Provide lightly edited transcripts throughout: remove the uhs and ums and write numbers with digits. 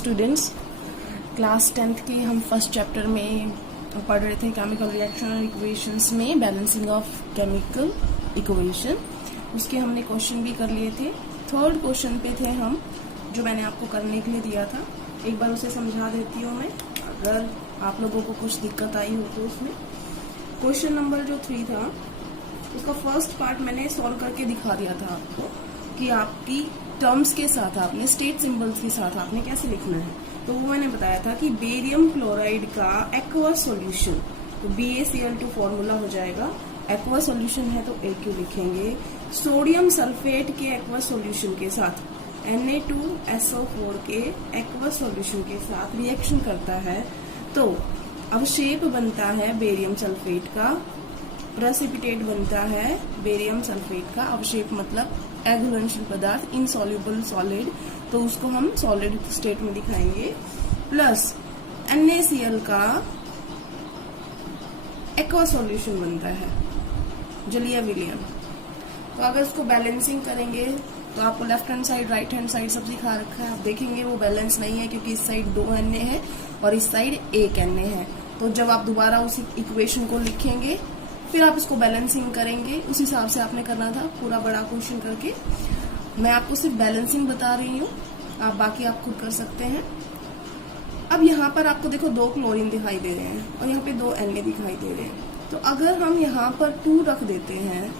Students, class 10th के हम first chapter में पढ़ रहे थे केमिकल रिएक्शन और इक्वेशंस में बैलेंसिंग ऑफ केमिकल इक्वेशन। उसके हमने क्वेश्चन भी कर लिए थे। थर्ड क्वेश्चन पे थे हम, जो मैंने आपको करने के लिए दिया था। एक बार उसे समझा देती हूँ मैं, अगर आप लोगों को कुछ दिक्कत आई हो तो। उसमें क्वेश्चन नंबर जो 3 था, उसका फर्स्ट पार्ट मैंने सॉल्व करके दिखा दिया था आपको कि आपकी टर्म्स के साथ आपने स्टेट सिंबल्स के साथ आपने कैसे लिखना है। तो वो मैंने बताया था कि बेरियम क्लोराइड का एक्वस सॉल्यूशन, तो BaCl2 फॉर्मूला हो जाएगा। एक्वस सॉल्यूशन है तो AQ लिखेंगे। सोडियम सल्फेट के एक्वस सॉल्यूशन के साथ Na2SO4 के एक्वस सॉल्यूशन के साथ रिएक्शन करता है तो अवशेप बनता है बेरियम सल्फेट का, प्रेसिपिटेट बनता है बेरियम सल्फेट का। अवशेप मतलब एघुलेंशियल पदार्थ, इनसॉल्युबल सॉलिड, तो उसको हम सॉलिड स्टेट में दिखाएंगे। प्लस NaCl का एक्वा सॉल्यूशन बनता है, जलीय विलयन। तो अगर उसको बैलेंसिंग करेंगे तो आपको left hand side, right hand side सब दिखा रखा है। आप देखेंगे वो बैलेंस नहीं है क्योंकि इस साइड 2 Na है और इस साइड 1 Na है। तो जब आप दोबारा उसी इक्वेशन को लिखेंगे फिर आप इसको बैलेंसिंग करेंगे। उस हिसाब से आपने करना था पूरा बड़ा क्वेश्चन करके। मैं आपको सिर्फ बैलेंसिंग बता रही हूँ, आप बाकी आप खुद कर सकते हैं। अब यहाँ पर आपको देखो 2 क्लोरीन दिखाई दे रहे हैं और यहाँ पे 2 Na दिखाई दे रहे हैं। तो अगर हम यहाँ पर 2 रख देते हैं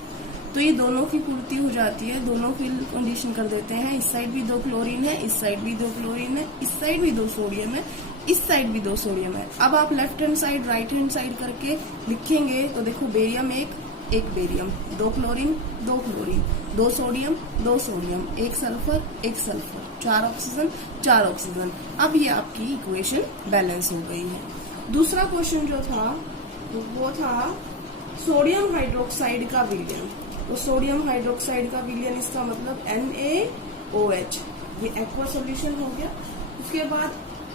तो ये दोनों की पूर्ति हो जाती है, दोनों की कंडीशन कर देते हैं। इस साइड भी 2 क्लोरीन है, इस साइड भी 2 क्लोरीन है, इस साइड भी 2 सोडियम है, इस साइड भी 2 सोडियम है। अब आप left hand side, right hand side करके लिखेंगे तो देखो barium 1 barium, 2 chlorine 2 chlorine, 2 sodium 2 sodium, 1 sulphur 1 sulphur, 4 oxygen 4 oxygen. अब ये आपकी इक्वेशन बैलेंस हो गई है। दूसरा क्वेश्चन जो था वो था सोडियम हाइड्रोक्साइड का विलयन। तो सोडियम हाइड्रोक्साइड का विलयन, इसका मतलब NaOH, ये एक्वा सॉल्यूशन हो गया। उसके बाद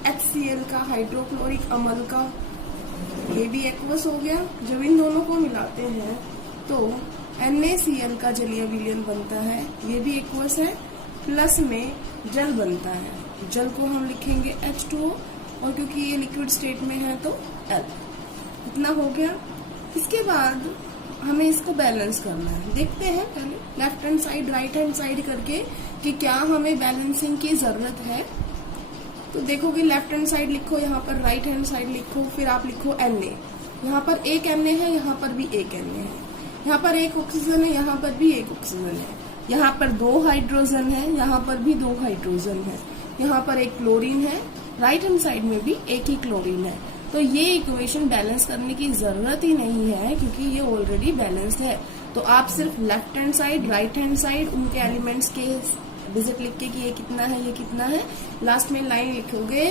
HCl का हाइड्रोक्लोरिक अम्ल का, ये भी एक्वस हो गया। जब इन दोनों को मिलाते हैं तो NaCl का जलीय विलयन बनता है, ये भी एक्वस है। प्लस में जल बनता है, जल को हम लिखेंगे H2O, और क्योंकि ये लिक्विड स्टेट में है तो L। इतना हो गया। इसके बाद हमें इसको बैलेंस करना है। देखते हैं पहले left hand side, right hand side करके कि क्या हमें बैलेंसिंग की जरूरत है। तो देखोगे लेफ्ट हैंड साइड लिखो, यहाँ पर राइट हैंड साइड लिखो, फिर आप लिखो Na। यहाँ पर 1 Na है, यहाँ पर भी 1 Na है, यहाँ पर 1 ऑक्सीजन है, यहाँ पर भी 1 ऑक्सीजन है, यहाँ पर 2 हाइड्रोजन है, यहाँ पर भी 2 हाइड्रोजन है, यहाँ पर 1 क्लोरीन है, राइट हैंड साइड में भी 1 ही क्लोरीन है। तो ये इक्वेशन बैलेंस करने की जरूरत ही नहीं है क्योंकि ये ऑलरेडी बैलेंस्ड है। तो आप सिर्फ left hand side, right hand side, उनके एलिमेंट्स के डिजिट लिख के कि ये कितना है, ये कितना है, लास्ट में लाइन लिखोगे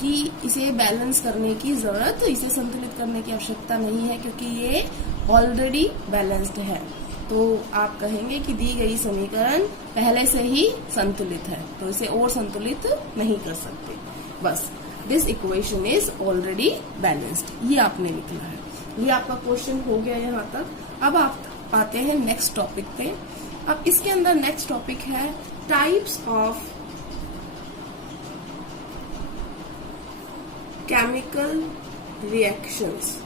कि इसे बैलेंस करने की जरूरत, इसे संतुलित करने की आवश्यकता नहीं है क्योंकि ये ऑलरेडी बैलेंस्ड है। तो आप कहेंगे कि दी गई समीकरण पहले से ही संतुलित है, तो इसे और संतुलित नहीं कर सकते। बस, this equation is already balanced, ये आपने लिखना है। ये आपका क्वेश्चन हो गया यहाँ तक। अब आप आते हैं नेक्स्ट टॉपिक पे। अब इसके अंदर नेक्स्ट टॉपिक है टाइप्स ऑफ केमिकल रिएक्शंस।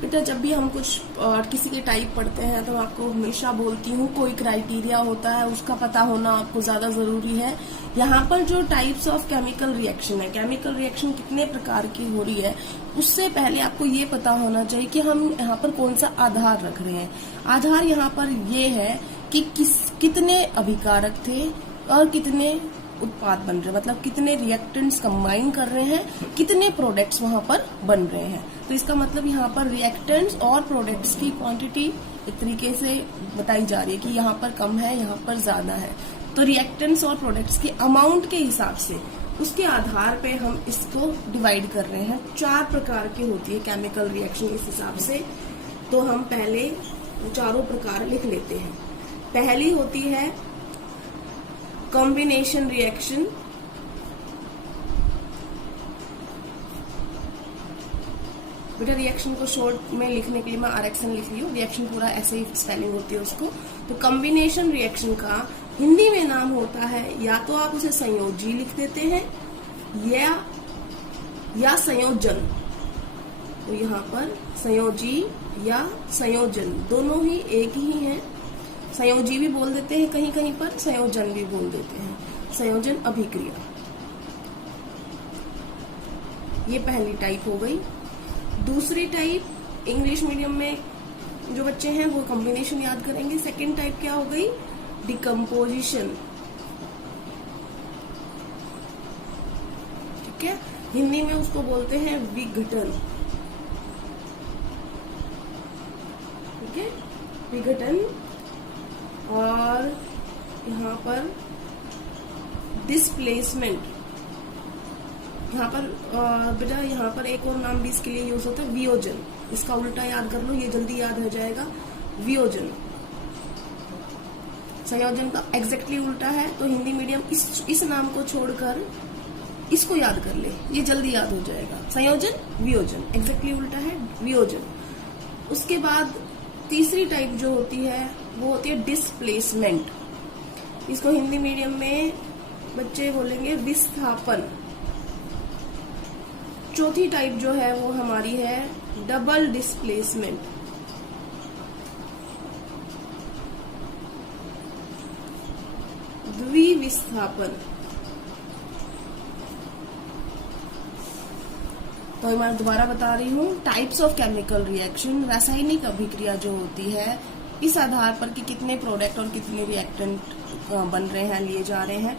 बेटा, जब भी हम कुछ किसी के टाइप पढ़ते हैं तो आपको हमेशा बोलती हूँ कोई क्राइटेरिया होता है, उसका पता होना आपको ज्यादा जरूरी है। यहाँ पर जो टाइप्स ऑफ केमिकल रिएक्शन है, केमिकल रिएक्शन कितने प्रकार की हो रही है, उससे पहले आपको ये पता होना चाहिए कि हम यहाँ पर कौन सा आधार रख रहे हैं। आधार यहाँ पर ये है कि कितने अभिकारक थे और कितने उत्पाद बन रहे हैं, मतलब कितने रिएक्टेंट्स कंबाइन कर रहे हैं, कितने प्रोडक्ट्स वहां पर बन रहे हैं। तो इसका मतलब यहाँ पर रिएक्टेंट्स और प्रोडक्ट्स की क्वांटिटी एक तरीके से बताई जा रही है कि यहाँ पर कम है, यहाँ पर ज्यादा है। तो रिएक्टेंट्स और प्रोडक्ट्स के अमाउंट के हिसाब से, उसके आधार पे हम इसको डिवाइड कर रहे हैं। 4 प्रकार की होती है केमिकल रिएक्शन इस हिसाब से। तो हम पहले चारों प्रकार लिख लेते हैं। पहली होती है कॉम्बिनेशन रिएक्शन, बेटा रिएक्शन को शॉर्ट में लिखने के लिए मैं आरएक्शन लिख रही हूँ, रिएक्शन पूरा ऐसे ही स्पेलिंग होती है उसको। तो कॉम्बिनेशन रिएक्शन का हिंदी में नाम होता है, या तो आप उसे संयोजी लिख देते हैं या संयोजन। तो यहाँ पर संयोजी या संयोजन दोनों ही एक ही हैं। संयोजी भी बोल देते हैं कहीं कहीं पर, संयोजन भी बोल देते हैं। संयोजन अभिक्रिया, ये पहली टाइप हो गई। दूसरी टाइप इंग्लिश मीडियम में जो बच्चे हैं वो कॉम्बिनेशन याद करेंगे। सेकेंड टाइप क्या हो गई? डिकम्पोजिशन। ठीक है, हिंदी में उसको बोलते हैं विघटन। ठीक है, विघटन। और यहाँ पर डिस्प्लेसमेंट। यहाँ पर बेटा यहाँ पर एक और नाम भी इसके लिए यूज होता है, वियोजन। इसका उल्टा याद कर लो, ये जल्दी याद हो जाएगा। वियोजन संयोजन का एग्जैक्टली उल्टा है। तो हिंदी मीडियम इस नाम को छोड़कर इसको याद कर ले, ये जल्दी याद हो जाएगा। संयोजन वियोजन, एग्जैक्टली उल्टा है वियोजन। उसके बाद तीसरी टाइप जो होती है वो होती है डिस्प्लेसमेंट। इसको हिंदी मीडियम में बच्चे बोलेंगे विस्थापन। चौथी टाइप जो है वो हमारी है डबल डिस्प्लेसमेंट। द्विविस्थापन। तो मैं दोबारा बता रही हूँ, टाइप्स ऑफ केमिकल रिएक्शन, रासायनिक अभिक्रिया जो होती है इस आधार पर कि कितने प्रोडक्ट और कितने रिएक्टेंट बन रहे हैं, लिए जा रहे हैं,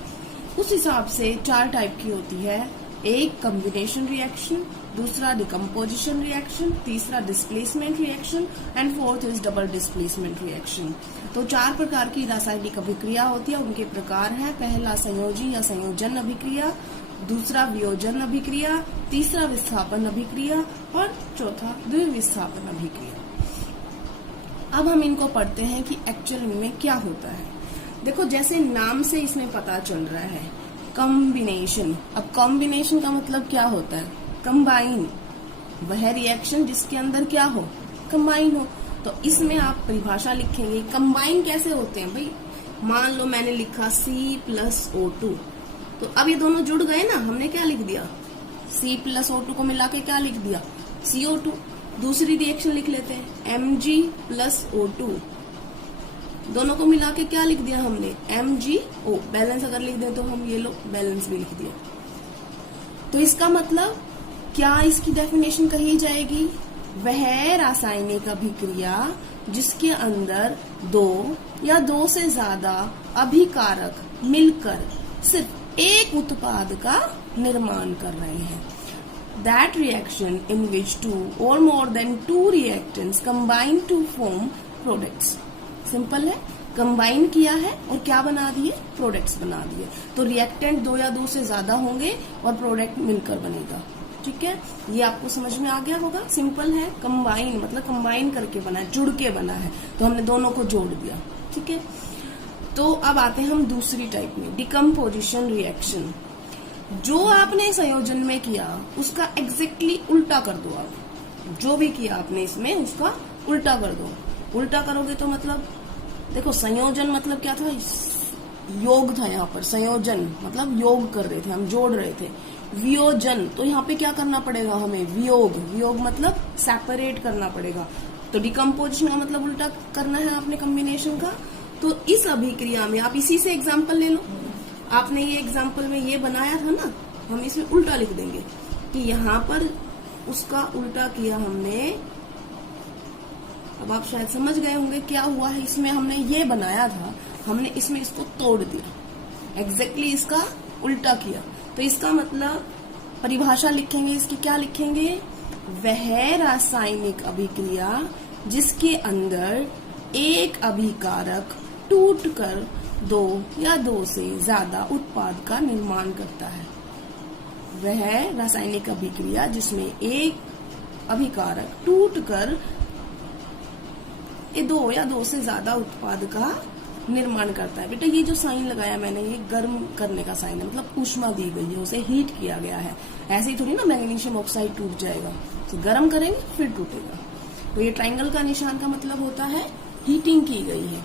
उस हिसाब से 4 टाइप की होती है। एक कॉम्बिनेशन रिएक्शन, दूसरा डिकम्पोजिशन रिएक्शन, तीसरा displacement reaction and fourth is double displacement reaction. तो 4 प्रकार की रासायनिक अभिक्रिया होती है, उनके प्रकार है। पहला संयोजी या संयोजन अभिक्रिया, दूसरा वियोजन अभिक्रिया, तीसरा विस्थापन अभिक्रिया और चौथा द्विविस्थापन अभिक्रिया। अब हम इनको पढ़ते हैं कि एक्चुअल में क्या होता है। देखो जैसे नाम से इसमें पता चल रहा है कॉम्बिनेशन। अब कॉम्बिनेशन का मतलब क्या होता है? कंबाइन। वह रिएक्शन जिसके अंदर क्या हो? कंबाइन हो। तो इसमें आप परिभाषा लिखेंगे कंबाइन कैसे होते हैं भाई। मान लो मैंने लिखा C+O2, तो अब ये दोनों जुड़ गए ना, हमने क्या लिख दिया? C+O2 को मिला के क्या लिख दिया? CO2। दूसरी रिएक्शन लिख लेते हैं Mg+O2, दोनों को मिला के क्या लिख दिया हमने? MgO। बैलेंस अगर लिख दें तो हम ये लो बैलेंस भी लिख दिया। तो इसका मतलब क्या इसकी डेफिनेशन कही जाएगी? वह रासायनिक अभिक्रिया जिसके अंदर 2 या 2 से ज्यादा अभिकारक मिलकर सिर्फ एक उत्पाद का निर्माण कर रहे हैं। That reaction in which 2 or more than 2 reactants combine to form products। Simple है, कंबाइन किया है और क्या बना दिए? प्रोडक्ट्स बना दिए। तो रिएक्टेंट 2 या 2 से ज्यादा होंगे और प्रोडक्ट मिलकर बनेगा। ठीक है, ये आपको समझ में आ गया होगा। सिंपल है, कंबाइन मतलब कंबाइन करके बना है, जुड़ के बना है, तो हमने दोनों को जोड़ दिया। ठीक है, तो अब आते हैं हम दूसरी टाइप में, डिकम्पोजिशन रिएक्शन। जो आपने संयोजन में किया उसका एग्जैक्टली उल्टा कर दो। आप जो भी किया आपने इसमें उसका उल्टा कर दो। उल्टा करोगे तो मतलब देखो, संयोजन मतलब क्या था? योग था। यहाँ पर संयोजन मतलब योग कर रहे थे, हम जोड़ रहे थे। वियोजन, तो यहाँ पे क्या करना पड़ेगा हमें? वियोग। वियोग मतलब सेपरेट करना पड़ेगा। तो डिकम्पोजिशन का मतलब उल्टा करना है आपने कॉम्बिनेशन का। तो इस अभिक्रिया में आप इसी से एग्जाम्पल ले लो। आपने ये एग्जाम्पल में ये बनाया था ना, हम इसमें उल्टा लिख देंगे कि यहाँ पर उसका उल्टा किया हमने। अब आप शायद समझ गए होंगे क्या हुआ है। इसमें हमने ये बनाया था, हमने इसमें इसको तोड़ दिया, एग्जैक्टली इसका उल्टा किया। तो इसका मतलब परिभाषा लिखेंगे इसकी, क्या लिखेंगे? वह रासायनिक अभिक्रिया जिसके अंदर एक अभिकारक टूटकर 2 या 2 से ज्यादा उत्पाद का निर्माण करता है। वह रासायनिक अभिक्रिया जिसमें एक अभिकारक टूटकर 2 या 2 से ज्यादा उत्पाद का निर्माण करता है। बेटा ये जो साइन लगाया मैंने, ये गर्म करने का साइन है, मतलब ऊष्मा दी गई है, उसे हीट किया गया है। ऐसे ही थोड़ी ना मैग्नीशियम ऑक्साइड टूट जाएगा, तो गर्म करेंगे फिर टूटेगा। तो ये ट्राइंगल का निशान का मतलब होता है हीटिंग की गई है।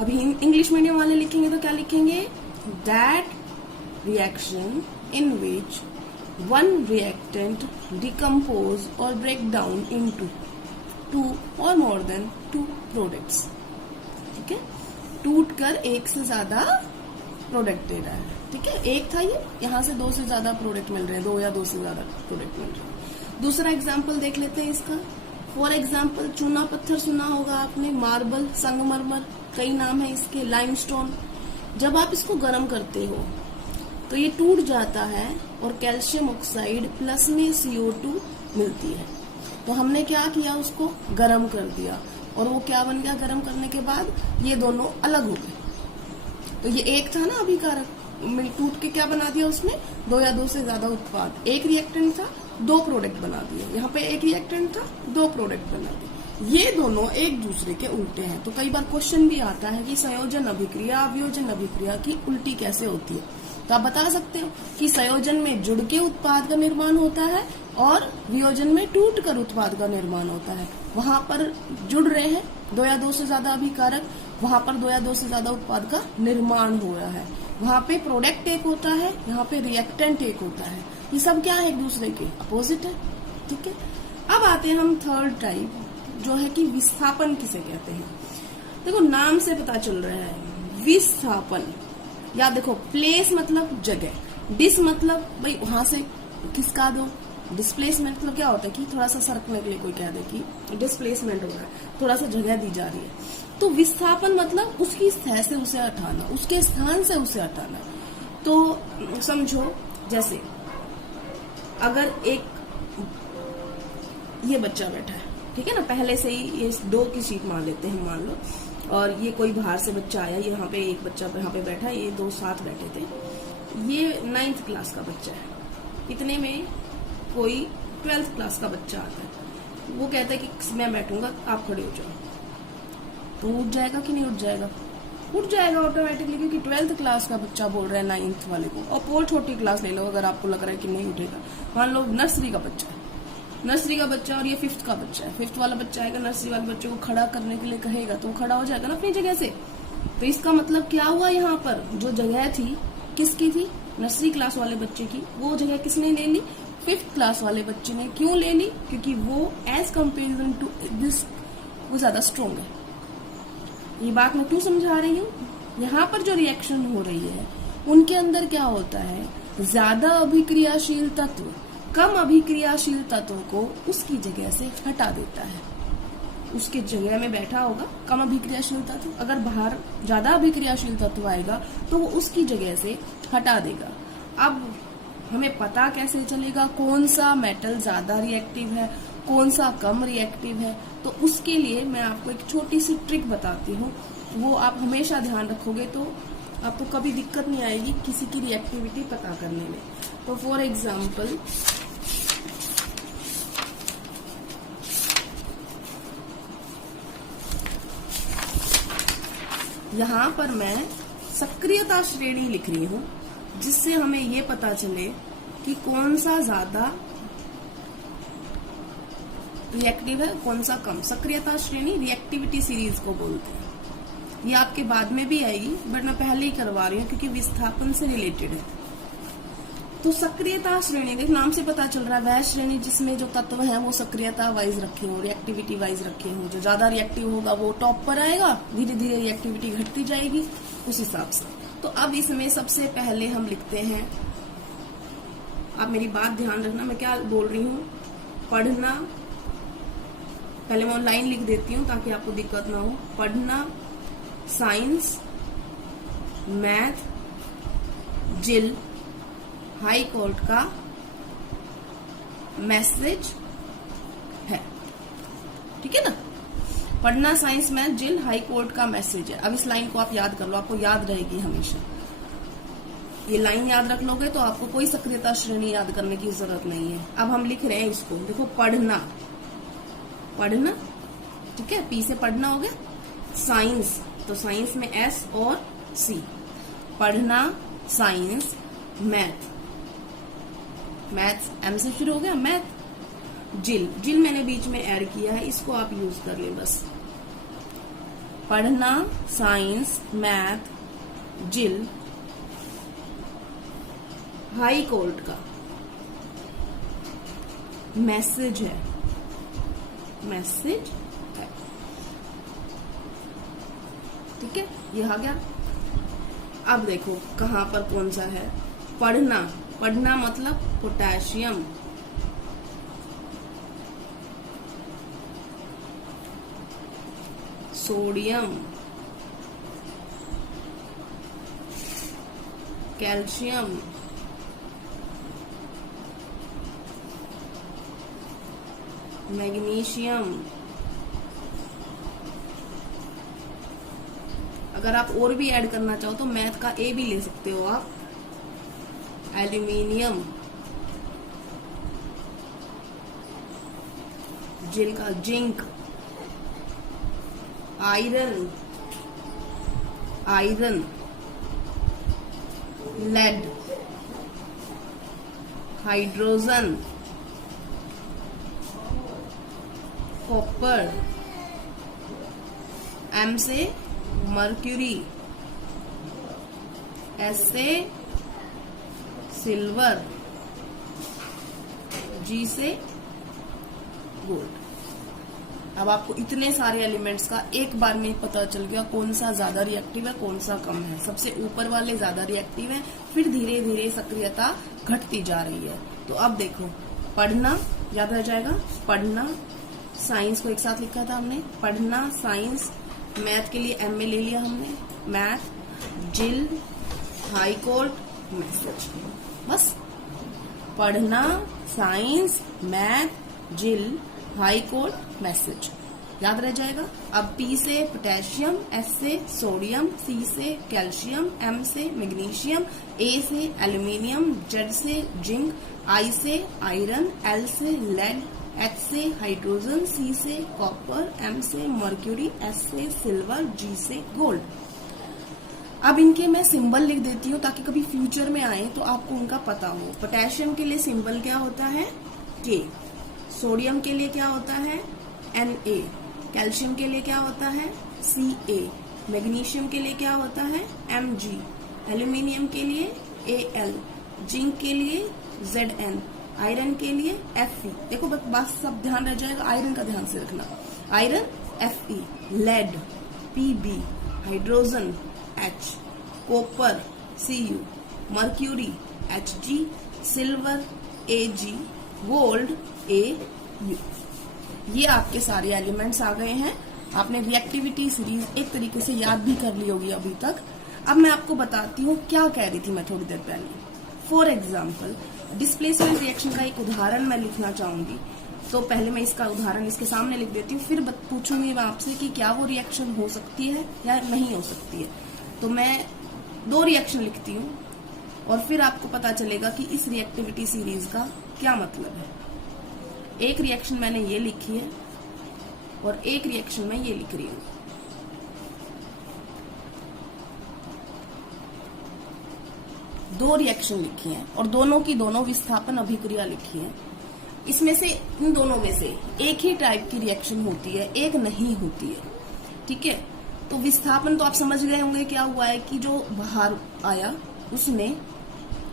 अभी इंग्लिश मीडियम वाले लिखेंगे तो क्या लिखेंगे, that reaction in which one reactant decompose और ब्रेक डाउन इनटू 2 और मोर देन 2 प्रोडक्ट्स। ठीक है, टूट कर एक से ज्यादा प्रोडक्ट दे रहा है। ठीक है, एक था ये, यहाँ से 2 से ज्यादा प्रोडक्ट मिल रहे हैं, 2 या 2 से ज्यादा प्रोडक्ट मिल रहे हैं। दूसरा एग्जाम्पल देख लेते हैं इसका। फॉर एग्जाम्पल चूना पत्थर सुना होगा आपने, मार्बल, संगमरमर, कई नाम है इसके, लाइमस्टोन। जब आप इसको गर्म करते हो तो ये टूट जाता है और कैल्शियम ऑक्साइड प्लस में CO2 मिलती है। तो हमने क्या किया, उसको गर्म कर दिया और वो क्या बन गया, गर्म करने के बाद ये दोनों अलग हो गए। तो ये एक था ना अभिकारक, टूट के क्या बना दिया उसने, 2 या 2 से ज्यादा उत्पाद। एक रिएक्टेंट था, 2 प्रोडक्ट बना दिए। यहाँ पे एक रिएक्टेंट था, 2 प्रोडक्ट बना दिए। ये दोनों एक दूसरे के उल्टे हैं। तो कई बार क्वेश्चन भी आता है कि संयोजन अभिक्रिया वियोजन अभिक्रिया की उल्टी कैसे होती है। तो आप बता सकते हो कि संयोजन में जुड़ के उत्पाद का निर्माण होता है और वियोजन में टूट कर उत्पाद का निर्माण होता है। वहां पर जुड़ रहे हैं 2 या 2 से ज्यादा अभिकारक, वहां पर 2 या 2 से ज्यादा उत्पाद का निर्माण हो रहा है। वहां पे प्रोडक्ट एक होता है, यहाँ पे रिएक्टेंट एक होता है। ये सब क्या है, एक दूसरे के अपोजिट है। ठीक है, अब आते हैं हम थर्ड टाइप, जो है कि विस्थापन किसे कहते हैं। देखो नाम से पता चल रहा है विस्थापन। या देखो प्लेस मतलब जगह, डिस मतलब भाई वहां से खिसका दो, डिस्प्लेसमेंट मतलब क्या होता है कि थोड़ा सा सरकने के लिए कोई कह दे कि डिस्प्लेसमेंट हो रहा है, थोड़ा सा जगह दी जा रही है। तो विस्थापन मतलब उसकी सतह से उसे हटाना, उसके स्थान से उसे हटाना। तो समझो जैसे अगर एक ये बच्चा बैठा है, ठीक है ना, पहले से ही ये 2 की शीट मान लेते हैं मान लो, और ये कोई बाहर से बच्चा आया, यहाँ पे एक बच्चा यहाँ पे बैठा है, ये 2 साथ बैठे थे। ये 9th क्लास का बच्चा है, इतने में कोई 12th क्लास का बच्चा आता है, वो कहता है कि मैं बैठूंगा, आप खड़े हो जाओ। तो उठ जाएगा कि नहीं उठ जाएगा, उठ जाएगा ऑटोमेटिकली, क्योंकि 12th क्लास का बच्चा बोल रहा है 9th वाले को। और छोटी क्लास ले लो अगर आपको लग रहा है कि नहीं उठेगा। मान लो नर्सरी का बच्चा है, नर्सरी का बच्चा और ये 5th का बच्चा है। 5th वाला बच्चा आएगा, नर्सरी वाले बच्चे को खड़ा करने के लिए कहेगा तो वो खड़ा हो जाएगा ना अपनी जगह से। तो इसका मतलब क्या हुआ, यहाँ पर जो जगह थी किसकी थी, नर्सरी क्लास वाले बच्चे की, वो जगह किसने ले ली, 5th क्लास वाले बच्चे ने। क्यों ले ली, क्योंकि वो एज कम्पेरिजन टू दिस वो ज्यादा स्ट्रोंग है। ये बात मैं क्यों समझा रही हूँ, यहाँ पर जो रिएक्शन हो रही है उनके अंदर क्या होता है, ज्यादा अभिक्रियाशील तत्व कम अभिक्रियाशील तत्व को उसकी जगह से हटा देता है। उसके जगह में बैठा होगा कम अभिक्रियाशील तत्व, अगर बाहर ज्यादा अभिक्रियाशील तत्व आएगा तो वो उसकी जगह से हटा देगा। अब हमें पता कैसे चलेगा कौन सा मेटल ज्यादा रिएक्टिव है, कौन सा कम रिएक्टिव है। तो उसके लिए मैं आपको एक छोटी सी ट्रिक बताती हूँ, वो आप हमेशा ध्यान रखोगे तो आपको कभी दिक्कत नहीं आएगी किसी की रिएक्टिविटी पता करने में। तो फॉर एग्जाम्पल यहाँ पर मैं सक्रियता श्रेणी लिख रही हूँ, जिससे हमें ये पता चले कि कौन सा ज्यादा रिएक्टिव है, कौन सा कम। सक्रियता श्रेणी रिएक्टिविटी सीरीज को बोलते हैं। ये आपके बाद में भी आएगी, बट मैं पहले ही करवा रही हूँ क्योंकि विस्थापन से रिलेटेड है। तो सक्रियता श्रेणी, देख नाम से पता चल रहा है वह श्रेणी जिसमें जो तत्व हैं वो सक्रियता वाइज रखे हों, रिएक्टिविटी वाइज रखे हों। जो ज्यादा रिएक्टिव होगा वो टॉप पर आएगा, धीरे धीरे रिएक्टिविटी घटती जाएगी उस हिसाब से। तो अब इसमें सबसे पहले हम लिखते हैं, आप मेरी बात ध्यान रखना, मैं क्या बोल रही हूँ, पढ़ना। पहले मैं लाइन लिख देती हूँ ताकि आपको दिक्कत ना हो। पढ़ना साइंस, मैथ, जिल, हाई कोर्ट का मैसेज है। ठीक है ना, पढ़ना साइंस, मैथ, जिल, हाई कोर्ट का मैसेज है। अब इस लाइन को आप याद कर लो, आपको याद रहेगी हमेशा। ये लाइन याद रख लोगे तो आपको कोई सक्रियता श्रेणी याद करने की जरूरत नहीं है। अब हम लिख रहे हैं इसको, देखो पढ़ना, पढ़ना, ठीक है, पी से पढ़ना हो गया। साइंस, तो साइंस में एस और सी। पढ़ना, साइंस, मैथ, मैथ्स एम से शुरू हो गया, मैथ। जिल, जिल मैंने बीच में ऐड किया है, इसको आप यूज कर लें बस। पढ़ना, साइंस, मैथ, जिल, हाई कोर्ट का मैसेज है, मैसेज है, ठीक है, ये आ गया। अब देखो कहां पर कौन सा है। पढ़ना, पढ़ना मतलब पोटेशियम, सोडियम, कैल्शियम, मैग्नीशियम। अगर आप और भी ऐड करना चाहो तो मैथ का ए भी ले सकते हो आप। एल्यूमिनियम, जिल का zinc, iron, iron, lead, hydrogen, copper, M से मर्क्यूरी, एस से सिल्वर, जी से गोल्ड। अब आपको इतने सारे एलिमेंट्स का एक बार में पता चल गया कौन सा ज्यादा रिएक्टिव है, कौन सा कम है। सबसे ऊपर वाले ज्यादा रिएक्टिव है, फिर धीरे धीरे सक्रियता घटती जा रही है। तो अब देखो, पढ़ना याद रह जाएगा, पढ़ना, साइंस को एक साथ लिखा था हमने, पढ़ना, साइंस, मैथ के लिए एम में ले लिया हमने, मैथ, जिल, हाई कोर्ट, मैसेज। बस पढ़ना, साइंस, मैथ, जिल, हाई कोर्ट, मैसेज याद रह जाएगा। अब पी से पोटेशियम, एस से सोडियम, सी से कैल्शियम, एम से मैग्नीशियम, ए से एल्यूमिनियम, जेड से जिंक, आई से आयरन, एल से लेड, एच से हाइड्रोजन, सी से कॉपर, एम से मर्क्यूरी, एस से सिल्वर, जी से गोल्ड। अब इनके मैं सिंबल लिख देती हूँ ताकि कभी फ्यूचर में आए तो आपको उनका पता हो। पोटेशियम के लिए सिंबल क्या होता है, के। सोडियम के लिए क्या होता है, Na। कैल्शियम के लिए क्या होता है, Ca। मैग्नीशियम के लिए क्या होता है, Mg। एल्यूमिनियम के लिए Al। जिंक के लिए Zn। आयरन के लिए Fe। देखो बात सब ध्यान रह जाएगा, आयरन का ध्यान से रखना। Iron Fe, lead Pb, hydrogen H, copper Cu, mercury Hg, silver Ag, gold Au। ये आपके सारे एलिमेंट्स आ गए हैं। आपने रिएक्टिविटी सीरीज एक तरीके से याद भी कर ली होगी अभी तक। अब मैं आपको बताती हूँ क्या कह रही थी मैं थोड़ी देर पहले। फॉर एग्जाम्पल, डिस्प्लेसमेंट रिएक्शन का एक उदाहरण मैं लिखना चाहूंगी, तो पहले मैं इसका उदाहरण इसके सामने लिख देती हूँ, फिर पूछूंगी मैं आपसे कि क्या वो रिएक्शन हो सकती है या नहीं हो सकती है। तो मैं 2 रिएक्शन लिखती हूँ और फिर आपको पता चलेगा कि इस रिएक्टिविटी सीरीज का क्या मतलब है। एक रिएक्शन मैंने ये लिखी है और एक रिएक्शन मैं ये लिख रही हूँ। दो रिएक्शन लिखी हैं और दोनों की दोनों विस्थापन अभिक्रिया लिखी है। इसमें से इन दोनों में से एक ही टाइप की रिएक्शन होती है, एक नहीं होती है, ठीक है। तो विस्थापन तो आप समझ गए होंगे क्या हुआ है कि जो बाहर आया उसने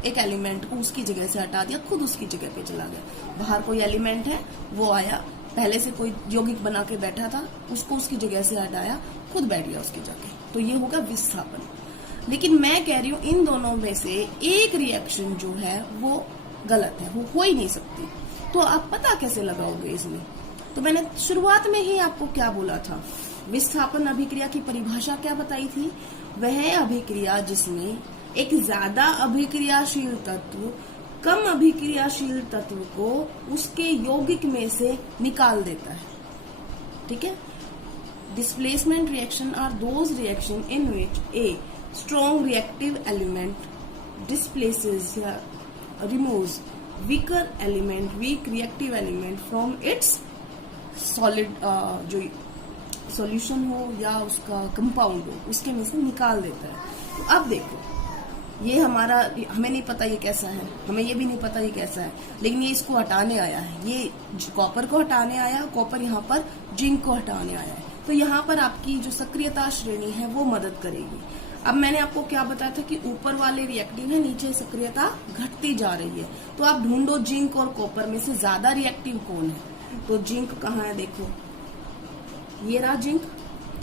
एक एलिमेंट को उसकी जगह से हटा दिया, खुद उसकी जगह पे चला गया। बाहर कोई एलिमेंट है, वो आया, पहले से कोई यौगिक बना के बैठा था, उसको उसकी जगह से हटाया, खुद बैठ गया उसकी जगह, तो ये होगा विस्थापन। लेकिन मैं कह रही हूँ इन दोनों में से एक रिएक्शन जो है वो गलत है, वो हो ही नहीं सकती। तो आप पता कैसे लगाओगे इसमें? तो मैंने शुरुआत में ही आपको क्या बोला था, विस्थापन अभिक्रिया की परिभाषा क्या बताई थी? वह अभिक्रिया जिसमें एक ज्यादा अभिक्रियाशील तत्व कम अभिक्रियाशील तत्व को उसके यौगिक में से निकाल देता है, ठीक है। Displacement reaction are those reaction in which a strong reactive element displaces या removes weaker element, weak reactive element from its solid जो सॉल्यूशन हो या उसका कंपाउंड हो, उसके में से निकाल देता है। तो अब देखो, ये हमारा, हमें नहीं पता ये कैसा है, हमें ये भी नहीं पता ये कैसा है, लेकिन ये इसको हटाने आया है, ये कॉपर को हटाने आया, कॉपर यहाँ पर जिंक को हटाने आया है। तो यहाँ पर आपकी जो सक्रियता श्रेणी है वो मदद करेगी। अब मैंने आपको क्या बताया था कि ऊपर वाले रिएक्टिव है, नीचे सक्रियता घटती जा रही है। तो आप ढूंढो जिंक और कॉपर में से ज्यादा रिएक्टिव कौन है। तो जिंक कहाँ है, देखो ये रहा जिंक,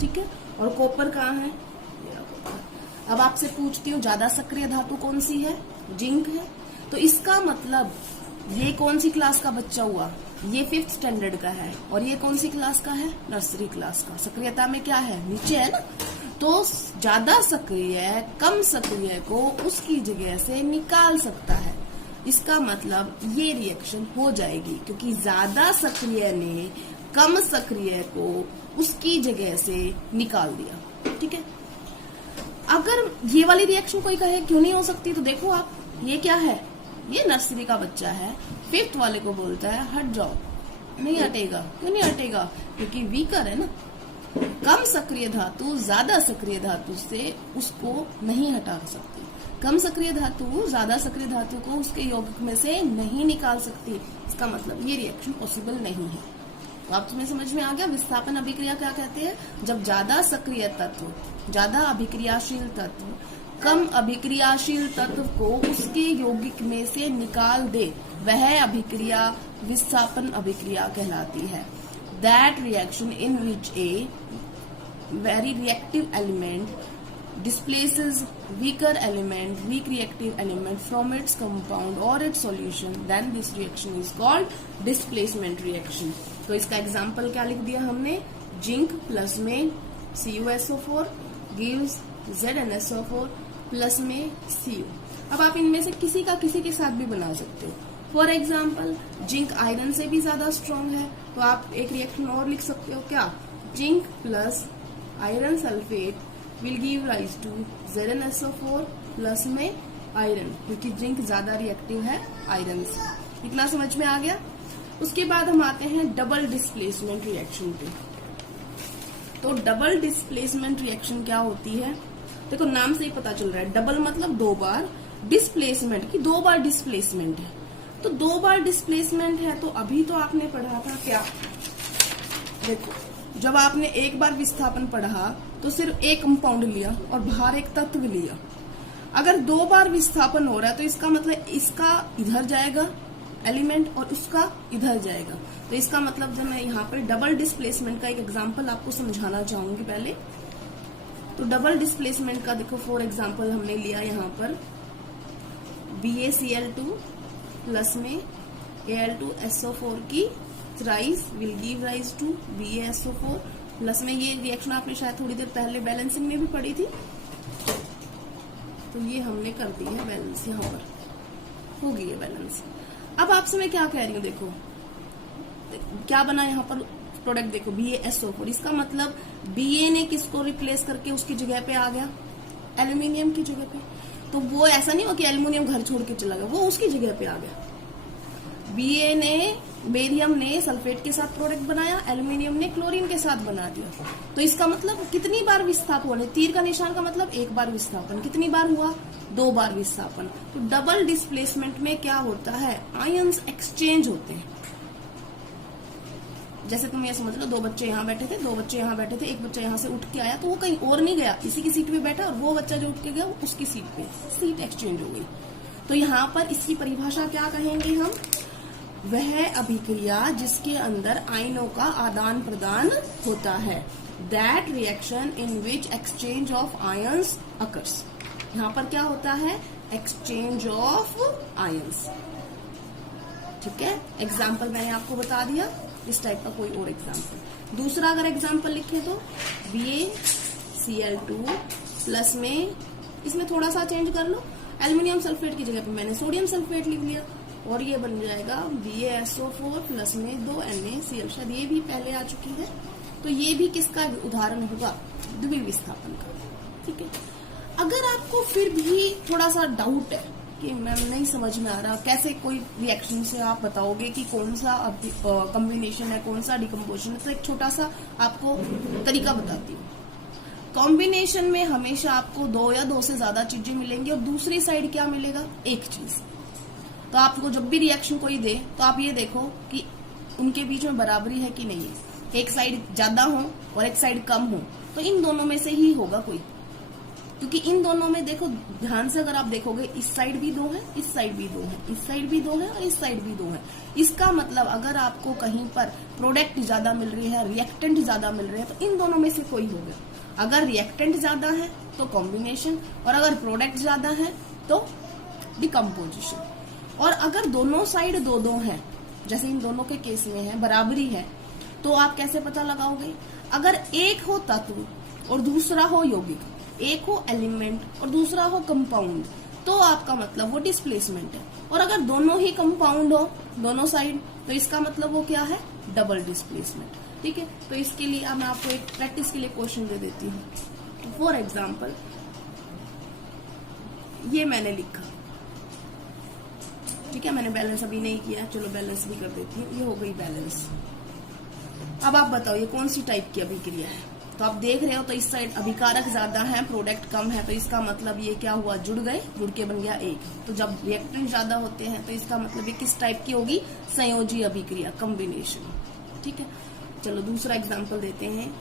ठीक है, और कॉपर कहाँ है, ये रहा कॉपर। अब आपसे पूछती हूँ ज्यादा सक्रिय धातु कौन सी है, जिंक है। तो इसका मतलब ये कौन सी क्लास का बच्चा हुआ, ये 5th स्टैंडर्ड का है, और ये कौन सी क्लास का है, नर्सरी क्लास का। सक्रियता में क्या है, नीचे है ना। तो ज्यादा सक्रिय कम सक्रिय को उसकी जगह से निकाल सकता है। इसका मतलब ये रिएक्शन हो जाएगी, क्योंकि ज्यादा सक्रिय ने कम सक्रिय को उसकी जगह से निकाल दिया। ठीक है, अगर ये वाली रिएक्शन कोई कहे क्यों नहीं हो सकती, तो देखो आप, ये क्या है, ये नर्सरी का बच्चा है, 5th वाले को बोलता है हट जाओ, नहीं हटेगा। क्यों नहीं हटेगा, क्योंकि वीकर है ना। कम सक्रिय धातु ज्यादा सक्रिय धातु से उसको नहीं हटा सकती, कम सक्रिय धातु ज्यादा सक्रिय धातु को उसके यौगिक में से नहीं निकाल सकती। इसका मतलब ये रिएक्शन पॉसिबल नहीं है। तो आप तुम्हें समझ में आ गया विस्थापन अभिक्रिया क्या कहते हैं। जब ज्यादा सक्रिय तत्व, ज्यादा अभिक्रियाशील तत्व कम अभिक्रियाशील तत्व को उसके यौगिक में से निकाल दे, वह अभिक्रिया विस्थापन अभिक्रिया कहलाती है। That reaction in which a very reactive element displaces weaker element, weak reactive element from its compound or its solution, then this reaction is called displacement reaction. तो इसका एग्जाम्पल क्या लिख दिया हमने, जिंक प्लस में CuSO4 gives ZnSO4 प्लस में Cu। अब आप इनमें से किसी के साथ भी बना सकते हो। फॉर एग्जाम्पल जिंक आयरन से भी ज्यादा स्ट्रॉन्ग है, तो आप एक रिएक्शन और लिख सकते हो, क्या, zinc plus iron sulphate will give rise to ZnSO4 plus में आयरन, क्योंकि जिंक ज्यादा रिएक्टिव है आयरन से। इतना समझ में आ गया। उसके बाद हम आते हैं डबल डिस्प्लेसमेंट रिएक्शन पे। तो डबल डिस्प्लेसमेंट रिएक्शन क्या होती है, देखो नाम से ही पता चल रहा है, डबल मतलब 2 बार, डिस्प्लेसमेंट की 2 बार डिस्प्लेसमेंट है। तो 2 बार डिस्प्लेसमेंट है, तो अभी तो आपने पढ़ा था क्या, देखो जब आपने एक बार विस्थापन पढ़ा तो सिर्फ एक कंपाउंड लिया और बाहर एक तत्व लिया। अगर 2 बार विस्थापन हो रहा है तो इसका मतलब इसका इधर जाएगा एलिमेंट और उसका इधर जाएगा। तो इसका मतलब जब मैं यहाँ पर डबल डिस्प्लेसमेंट का एक एग्जाम्पल आपको समझाना चाहूंगी पहले। तो डबल डिस्प्लेसमेंट का देखो फॉर एग्जाम्पल हमने लिया यहाँ पर BaCl2 प्लस में Al2SO4 की rise will give rise to BaSO4 plus में। ये रिएक्शन आपने शायद थोड़ी देर पहले बैलेंसिंग में भी पढ़ी थी, तो ये हमने कर दी है बैलेंस, यहाँ पर हो गई है बैलेंस। अब आपसे मैं क्या कह रही हूँ, देखो क्या बना यहाँ पर प्रोडक्ट, देखो BaSO4। इसका मतलब Ba ने किसको रिप्लेस करके उसकी जगह पे आ गया, एल्यूमिनियम की जगह पे। तो वो ऐसा नहीं हो कि एल्यूमिनियम घर छोड़ के चला गया, वो उसकी जगह पे आ गया। बेरियम ने सल्फेट के साथ प्रोडक्ट बनाया, एल्यूमिनियम ने क्लोरीन के साथ बना दिया। तो इसका मतलब कितनी बार विस्थापन होने, तीर का निशान का मतलब 1 बार विस्थापन, कितनी बार हुआ, 2 बार विस्थापन। तो डबल डिस्प्लेसमेंट में क्या होता है, आयंस एक्सचेंज होते हैं। जैसे तुम ये समझ लो, 2 बच्चे यहाँ बैठे थे, 2 बच्चे यहाँ बैठे थे, एक बच्चा यहाँ से उठ के आया तो वो कहीं और नहीं गया, इसी की सीट पे बैठा, और वो बच्चा जो उठ के गया वो उसकी सीट पे, सीट एक्सचेंज हो गई। तो यहाँ पर इसकी परिभाषा क्या कहेंगे हम, वह अभिक्रिया जिसके अंदर आयनों का आदान प्रदान होता है, that reaction in which exchange of ions occurs. यहाँ पर क्या होता है, एक्सचेंज ऑफ आयंस। ठीक है, एग्जाम्पल मैंने आपको बता दिया, इस टाइप का कोई और एग्जाम्पल। दूसरा अगर एग्जाम्पल लिखे तो BaCl2 प्लस में, इसमें थोड़ा सा चेंज कर लो, एल्यूमिनियम सल्फेट की जगह पे मैंने सोडियम सल्फेट लिख लिया, और ये बन जाएगा BaSO4 प्लस में 2 NaCl। शायद ये भी पहले आ चुकी है। तो ये भी किसका उदाहरण होगा, द्विविस्थापन का। ठीक है, अगर आपको फिर भी थोड़ा सा डाउट है कि मैम नहीं समझ में आ रहा, कैसे कोई रिएक्शन से आप बताओगे कि कौन सा कॉम्बिनेशन है, कौन सा डिकम्पोजिशन है। तो एक छोटा सा आपको तरीका बताती हूँ। कॉम्बिनेशन में हमेशा आपको 2 या 2 से ज्यादा चीजें मिलेंगी और दूसरी साइड क्या मिलेगा, एक चीज। तो आपको जब भी रिएक्शन कोई दे तो आप ये देखो कि उनके बीच में बराबरी है कि नहीं है। एक साइड ज्यादा हो और एक साइड कम हो तो इन दोनों में से ही होगा कोई, क्योंकि इन दोनों में देखो ध्यान से अगर आप देखोगे, इस साइड भी 2 है, इस साइड भी 2 है, इस साइड भी 2 है और इस साइड भी 2 है। इसका मतलब अगर आपको कहीं पर प्रोडक्ट ज्यादा मिल रही है, रिएक्टेंट ज्यादा मिल रहे हैं, तो इन दोनों में से कोई होगा। अगर रिएक्टेंट ज्यादा है तो कॉम्बिनेशन, और अगर प्रोडक्ट ज्यादा है तो डिकम्पोजिशन। और अगर दोनों साइड 2-2 है, जैसे इन दोनों के केस में है, बराबरी है, तो आप कैसे पता लगाओगे? अगर एक हो तत्व और दूसरा हो यौगिक, एक हो एलिमेंट और दूसरा हो कंपाउंड, तो आपका मतलब वो डिस्प्लेसमेंट है। और अगर दोनों ही कंपाउंड हो, दोनों साइड, तो इसका मतलब वो क्या है, डबल डिस्प्लेसमेंट। ठीक है, तो इसके लिए मैं आपको एक प्रैक्टिस के लिए क्वेश्चन दे देती हूँ। फॉर एग्जाम्पल ये मैंने लिखा, ठीक है, मैंने बैलेंस अभी नहीं किया, चलो बैलेंस भी कर देती हूँ। ये हो गई बैलेंस। अब आप बताओ ये कौन सी टाइप की अभिक्रिया है? तो आप देख रहे हो तो इस साइड अभिकारक ज्यादा है, प्रोडक्ट कम है, तो इसका मतलब ये क्या हुआ, जुड़ गए, जुड़ के बन गया एक। तो जब रिएक्टेंट ज्यादा होते हैं तो इसका मतलब ये किस टाइप की होगी, संयोजी अभिक्रिया, कॉम्बिनेशन। ठीक है, चलो दूसरा एग्जाम्पल देते हैं।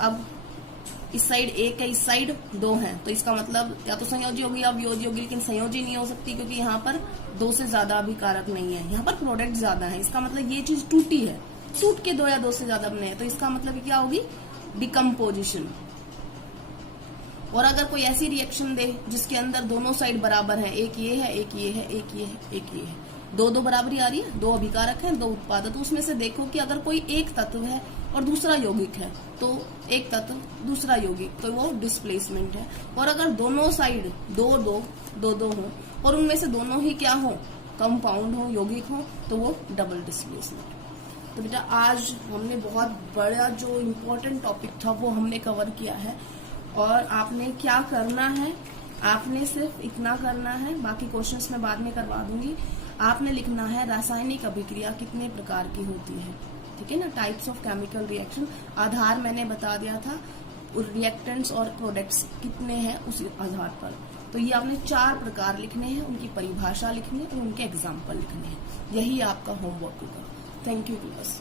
अब इस साइड 1 है, इस साइड 2 है, तो इसका मतलब या तो संयोजी होगी या वियोजी होगी, लेकिन संयोजी नहीं हो सकती क्योंकि यहाँ पर 2 से ज्यादा अभिकारक नहीं है, यहाँ पर प्रोडक्ट ज्यादा है। इसका मतलब ये चीज टूटी है, टूट के 2 या 2 से ज्यादा बने हैं, तो इसका मतलब क्या होगी, डिकम्पोजिशन। और अगर कोई ऐसी रिएक्शन दे जिसके अंदर दोनों साइड बराबर है, एक ये है, एक ये है, एक ये है, एक ये है, 2-2 बराबरी आ रही है, 2 अभिकारक हैं, 2 उत्पादक, तो उसमें से देखो कि अगर कोई एक तत्व है और दूसरा यौगिक है, तो एक तत्व दूसरा यौगिक, तो वो डिस्प्लेसमेंट है। और अगर दोनों साइड 2-2 हो और उनमें से दोनों ही क्या हो, कंपाउंड हो, यौगिक हो, तो वो डबल डिस्प्लेसमेंट। तो बेटा आज हमने बहुत बड़ा जो इम्पोर्टेंट टॉपिक था वो हमने कवर किया है। और आपने क्या करना है, आपने सिर्फ इतना करना है, बाकी क्वेश्चंस मैं बाद में करवा दूंगी। आपने लिखना है रासायनिक अभिक्रिया कितने प्रकार की होती है, ठीक है ना, टाइप्स ऑफ केमिकल रिएक्शन। आधार मैंने बता दिया था, रिएक्टेंट्स और प्रोडक्ट्स कितने हैं उस आधार पर। तो ये आपने 4 प्रकार लिखने हैं, उनकी परिभाषा लिखनी है और उनके एग्जाम्पल लिखने हैं। यही आपका होमवर्क होगा। Thank you class.